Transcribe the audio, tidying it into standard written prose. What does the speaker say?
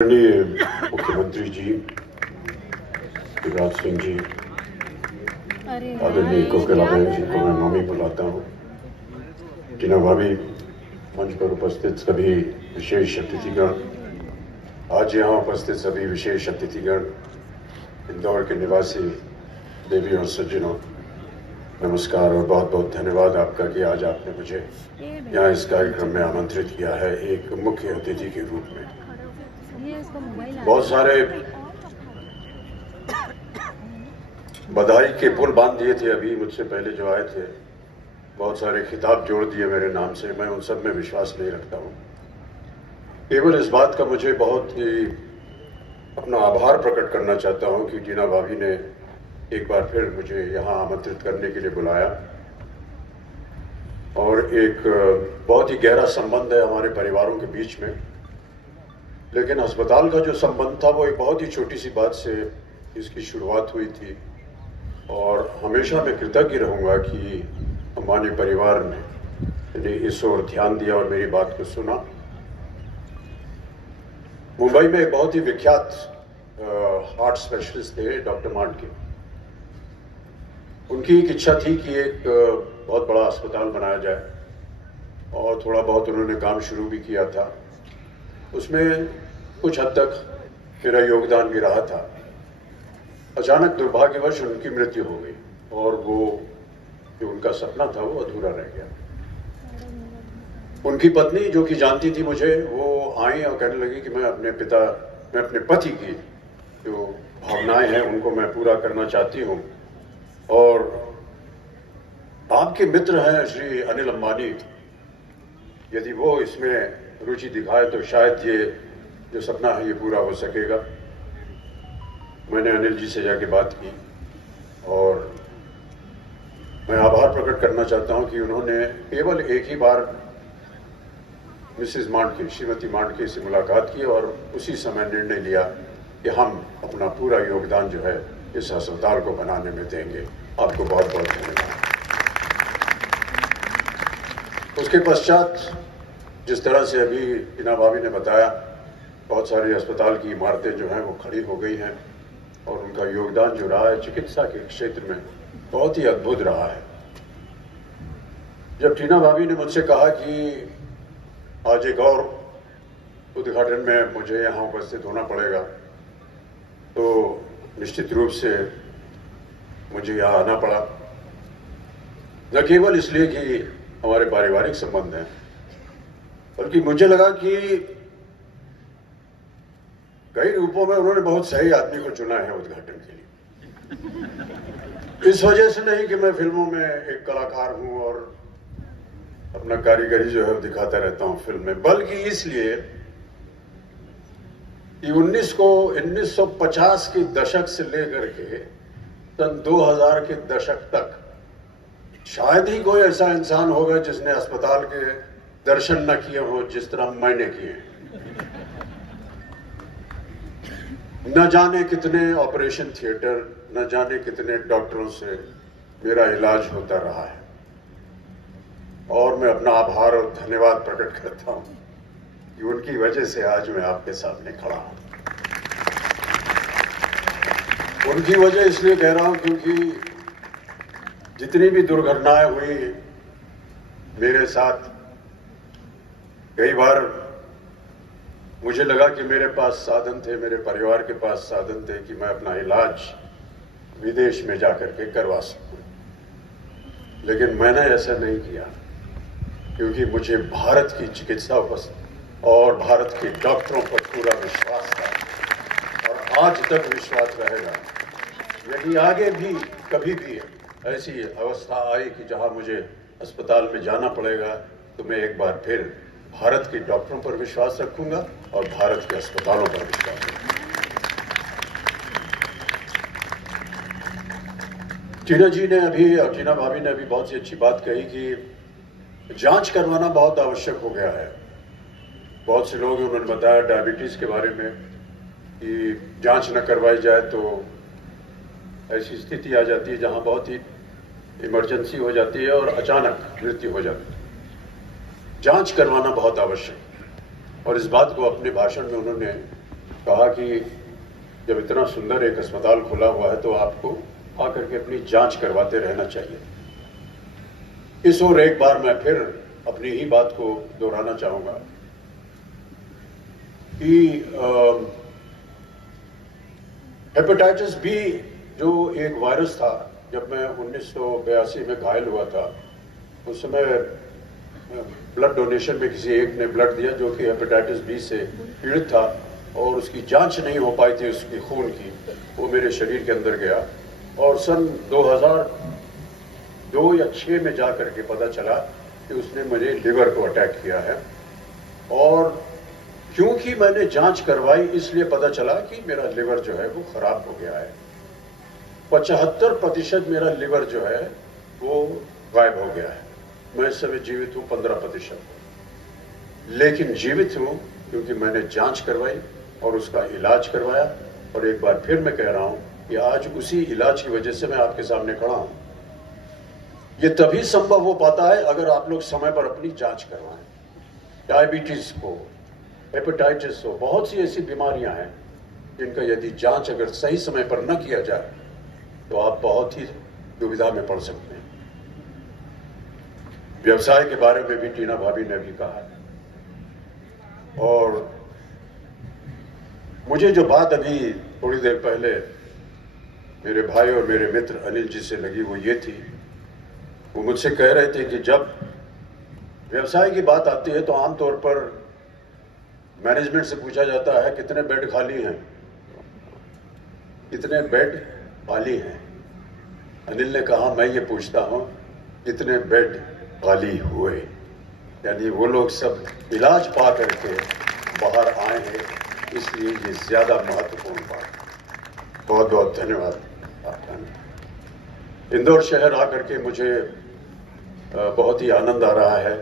माननीय मुख्यमंत्री जी शिवराज सिंह जी, आदरणीय कोकिला बहन जी को मैं मम्मी बुलाता हूँ, टीना भाभी, मंच पर उपस्थित सभी विशेष अतिथिगण, आज यहाँ उपस्थित सभी विशेष अतिथिगण, इंदौर के निवासी देवी और सज्जनों, नमस्कार और बहुत बहुत धन्यवाद आपका कि आज आपने मुझे यहाँ इस कार्यक्रम में आमंत्रित किया है एक मुख्य अतिथि के रूप में। बहुत सारे बधाई के पुल बांध दिए थे अभी मुझसे पहले जो आए थे, बहुत सारे खिताब जोड़ दिए मेरे नाम से। मैं उन सब में विश्वास नहीं रखता हूँ। केवल इस बात का मुझे बहुत ही अपना आभार प्रकट करना चाहता हूँ कि टीना भाभी ने एक बार फिर मुझे यहाँ आमंत्रित करने के लिए बुलाया और एक बहुत ही गहरा संबंध है हमारे परिवारों के बीच में। लेकिन अस्पताल का जो संबंध था वो एक बहुत ही छोटी सी बात से इसकी शुरुआत हुई थी और हमेशा मैं कृतज्ञ रहूँगा कि हमारे परिवार ने इस ओर ध्यान दिया और मेरी बात को सुना। मुंबई में एक बहुत ही विख्यात हार्ट स्पेशलिस्ट थे डॉक्टर मांडके। उनकी एक इच्छा थी कि एक बहुत बड़ा अस्पताल बनाया जाए और थोड़ा बहुत उन्होंने काम शुरू भी किया था। उसमें कुछ हद तक मेरा योगदान भी रहा था। अचानक दुर्भाग्यवश उनकी मृत्यु हो गई और वो जो उनका सपना था वो अधूरा रह गया। उनकी पत्नी जो कि जानती थी मुझे, वो आई और कहने लगी कि मैं अपने पति की जो भावनाएं हैं उनको मैं पूरा करना चाहती हूँ और आपके मित्र हैं श्री अनिल अंबानी, यदि वो इसमें रुचि दिखाए तो शायद ये जो सपना है ये पूरा हो सकेगा। मैंने अनिल जी से जाके बात की और मैं आभार प्रकट करना चाहता हूं कि उन्होंने केवल एक ही बार मिसेस मांडके, श्रीमती मांडके से मुलाकात की और उसी समय निर्णय लिया कि हम अपना पूरा योगदान जो है इस अस्पताल को बनाने में देंगे। आपको बहुत बहुत धन्यवाद। उसके पश्चात जिस तरह से अभी टीना भाभी ने बताया, बहुत सारी अस्पताल की इमारतें जो हैं वो खड़ी हो गई हैं और उनका योगदान जो रहा है चिकित्सा के क्षेत्र में बहुत ही अद्भुत रहा है। जब टीना भाभी ने मुझसे कहा कि आज एक और उद्घाटन में मुझे यहाँ उपस्थित होना पड़ेगा, तो निश्चित रूप से मुझे यहाँ आना पड़ा। न केवल इसलिए कि हमारे पारिवारिक संबंध हैं, बल्कि मुझे लगा कि कई रूपों में उन्होंने बहुत सही आदमी को चुना है उद्घाटन के लिए। इस वजह से नहीं कि मैं फिल्मों में एक कलाकार हूं और अपना कारीगरी जो है वो दिखाता रहता हूं फिल्म में, बल्कि इसलिए कि 1950 के दशक से लेकर के सन 2000 के दशक तक शायद ही कोई ऐसा इंसान होगा जिसने अस्पताल के दर्शन न किए हो जिस तरह मैंने किए। न जाने कितने ऑपरेशन थिएटर, न जाने कितने डॉक्टरों से मेरा इलाज होता रहा है और मैं अपना आभार और धन्यवाद प्रकट करता हूं कि उनकी वजह से आज मैं आपके सामने खड़ा हूं। उनकी वजह इसलिए कह रहा हूं क्योंकि जितनी भी दुर्घटनाएं हुई मेरे साथ, कई बार मुझे लगा कि मेरे पास साधन थे, मेरे परिवार के पास साधन थे कि मैं अपना इलाज विदेश में जाकर के करवा सकूं, लेकिन मैंने ऐसा नहीं किया क्योंकि मुझे भारत की चिकित्सा और भारत के डॉक्टरों पर पूरा विश्वास था और आज तक विश्वास रहेगा। यदि आगे भी कभी भी ऐसी अवस्था आई कि जहां मुझे अस्पताल में जाना पड़ेगा तो मैं एक बार फिर भारत के डॉक्टरों पर विश्वास रखूंगा और भारत के अस्पतालों पर विश्वास रखूंगा। टीना जी ने अभी और टीना भाभी ने अभी बहुत सी अच्छी बात कही कि जांच करवाना बहुत आवश्यक हो गया है। बहुत से लोग उन्होंने बताया डायबिटीज के बारे में कि जांच न करवाई जाए तो ऐसी स्थिति आ जाती है जहां बहुत ही इमरजेंसी हो जाती है और अचानक मृत्यु हो जाती है। जांच करवाना बहुत आवश्यक और इस बात को अपने भाषण में उन्होंने कहा कि जब इतना सुंदर एक अस्पताल खुला हुआ है तो आपको आकर के अपनी जांच करवाते रहना चाहिए। इस ओर एक बार मैं फिर अपनी ही बात को दोहराना चाहूंगा कि हेपेटाइटिस बी जो एक वायरस था, जब मैं 1982 में घायल हुआ था, उस समय ब्लड डोनेशन में किसी एक ने ब्लड दिया जो कि हेपेटाइटिस बी से पीड़ित था और उसकी जांच नहीं हो पाई थी उसकी खून की, वो मेरे शरीर के अंदर गया और सन 2002 या 6 में जा करके पता चला कि उसने मुझे लिवर को अटैक किया है। और क्योंकि मैंने जांच करवाई इसलिए पता चला कि मेरा लिवर जो है वो खराब हो गया है। 75% मेरा लिवर जो है वो गायब हो गया है। मैं इस समय जीवित हूं 15%, लेकिन जीवित हूं क्योंकि मैंने जांच करवाई और उसका इलाज करवाया। और एक बार फिर मैं कह रहा हूं कि आज उसी इलाज की वजह से मैं आपके सामने खड़ा हूं। ये तभी संभव हो पाता है अगर आप लोग समय पर अपनी जांच करवाएं। डायबिटीज हो, हेपेटाइटिस हो, बहुत सी ऐसी बीमारियां हैं जिनका यदि जांच अगर सही समय पर न किया जाए तो आप बहुत ही दुविधा में पड़ सकते हैं। व्यवसाय के बारे में भी टीना भाभी ने भी कहा है, और मुझे जो बात अभी थोड़ी देर पहले मेरे भाई और मेरे मित्र अनिल जी से लगी वो ये थी, वो मुझसे कह रहे थे कि जब व्यवसाय की बात आती है तो आमतौर पर मैनेजमेंट से पूछा जाता है कितने बेड खाली हैं, कितने बेड खाली हैं। अनिल ने कहा मैं ये पूछता हूं कितने बेड खाली हुए, यानी वो लोग सब इलाज पा करके बाहर आए हैं, इसलिए ये ज्यादा महत्वपूर्ण बात। बहुत बहुत धन्यवाद आपका। इंदौर शहर आकर के मुझे बहुत ही आनंद आ रहा है।